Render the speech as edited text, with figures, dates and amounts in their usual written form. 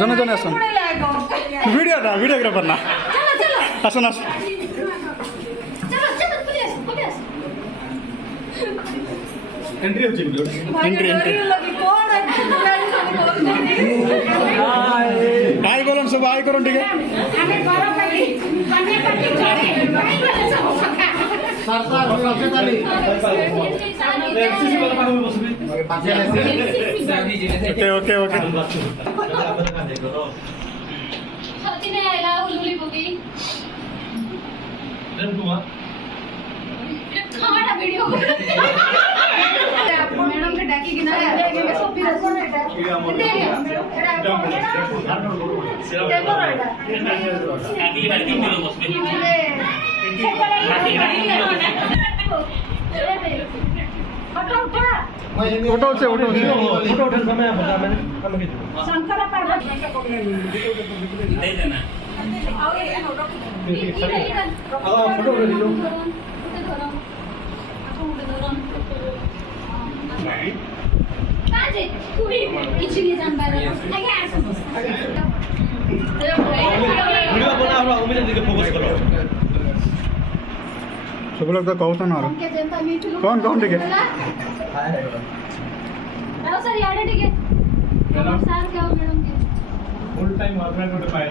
জনে জনে আসুন ভিডিওগ্রাফার না আসুন আসুন এন্ট্রি হচ্ছে এন্ট্রি হাই বলুন সব হাই করুন ঠিক আছে ওকে ওকে खाना वीडियो मैडम के डाकी की ना ওটা হচ্ছে शंकर पार्वती दे देना फोटो सब लोग तो कहो तो ना कौन कौन ठीक है सर यार ठीक है सर क्या मैडम के फुल टाइम वर्क में पाए